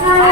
Bye.